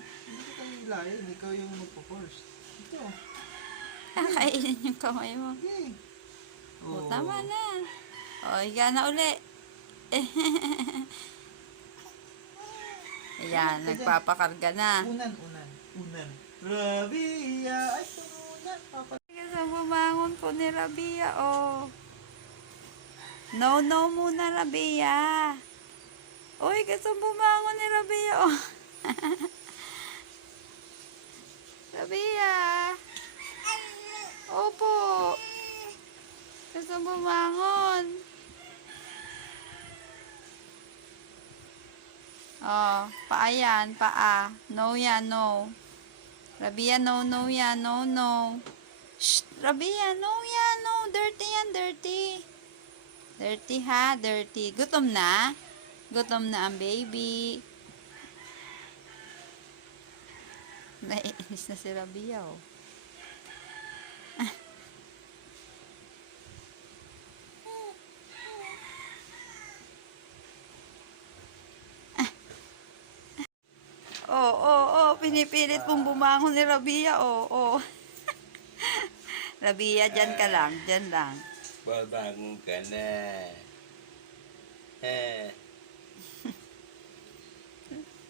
Hindi ko kayo ilayin. Ikaw yung magpo-force. Ito. Kainin yung kamay mo. Okay. O, tama na. O, higa na uli. Ayan, nagpapakarga na. Unan. Rabia. Ay, unan. Kasi bumangon po ni Rabia, oh. No muna, Rabia. Uy, kasi bumangon ni Rabia, oh. Rabia. Opo. Kasi bumangon. Oh, paa yan, paa. No yan, no. Rabia, no yan, no. Shh, Rabia, no yan, no. Dirty yan, dirty. Dirty ha, dirty. Gutom na? Gutom na ang baby. Naiinis na si Rabia, oh. Pinipilit pong bumangon ni Rabia, oh. Rabia, dyan ka lang, dyan lang. Babangon ka na.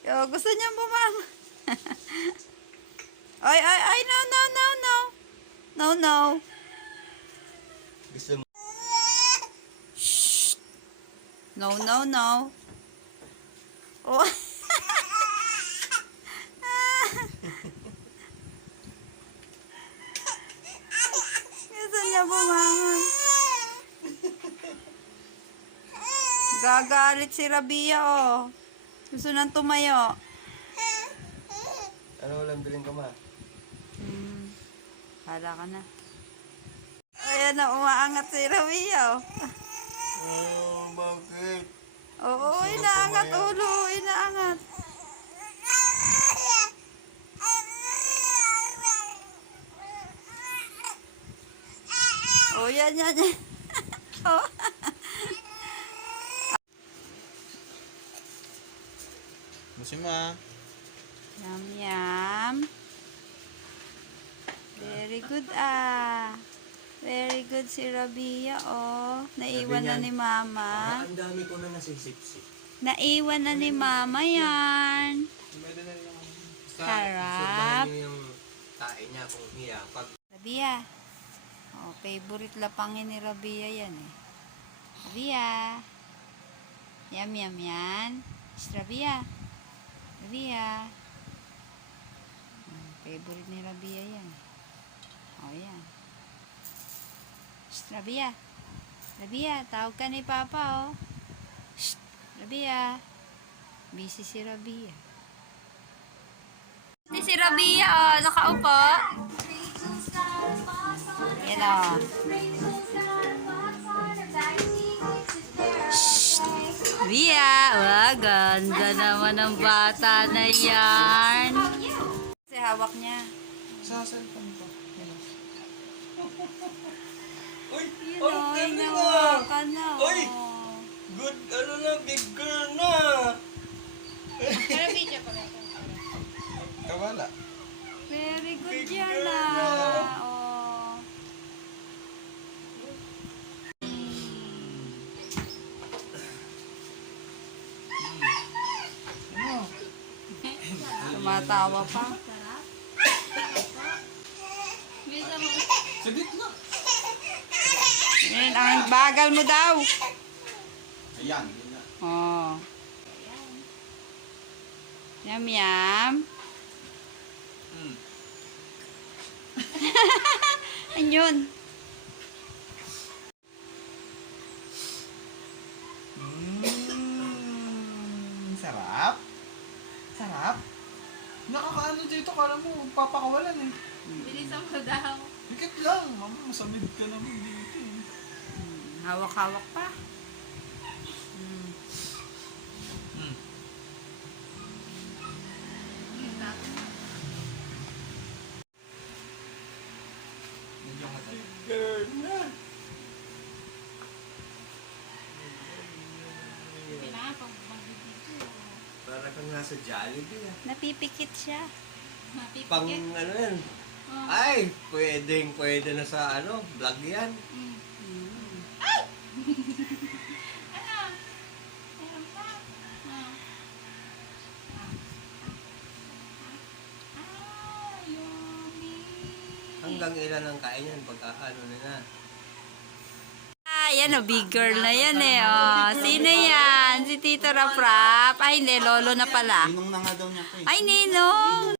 Gusto niyang bumangon. Ay, no. No. Gusto mo? Shh. No. Oh. Gusto niya bumangon. Gagalit si Rabia, oh. Gusto nang tumayo. Ano walang bilhin ka, ma? Hala ka na. Ayan na, umaangat si Rabia, oh. Oh, bakit? Oo, inaangat ulo, inaangat. Oh, yan. Oh. Masima. Yum. Very good, Very good si Rabia, oh. Naiwan na ni Mama. Ang dami ko na nasisipsip. Naiwan na ni Mama yan. Sarap. Surbahan niyo yung tae niya kung hiya. Pag Rabia. Oh, favorite lapangin ni Rabia yan, eh. Rabia. Yum yan. Rabia. Favorite ni Rabia yan. Oh, yan. Shh, Rabia, tawag ka ni Papa, oh. Shh, Rabia. Busy si Rabia. Si Rabia, oh, nakaupo. Yan, oh. Shh, Rabia. Ganda naman ng bata na yan. Kasi hawak niya. Sa cellphone ko. Uy! Hinawakan na, oh. Uy! Good, big girl na! Kawala. Very good Big yan, girl oh. Ano? Tumatawa pa. Sabit na. Yan, ang bagal mo daw. Ayan. Yun na. Oh. Yum. Ayun. Sarap. Nakakaano dito, kala mo, papakawalan eh. Bilisan mo daw. Higit lang. Mama, masamid ka naman dito eh. Hawak-hawak pa. Medyo matay. Big girl na! Kailangan pag magbibigyo. Para Parang nasa Jollibee ah. Napipikit siya. Pang ano yan. Oh. Ay, pwede na sa ano, vlog yan. Mm. Ay! Ano? Meron pa? Ah. Yummy! Hanggang ilan ang kain yan pag ano na. Ah, yan o, big girl na yan eh. Oh. Sino yan? Si Tito Rap Rap. Ay, hindi, lolo na pala. Ninong na nga daw niya po eh. Ay, Ninong!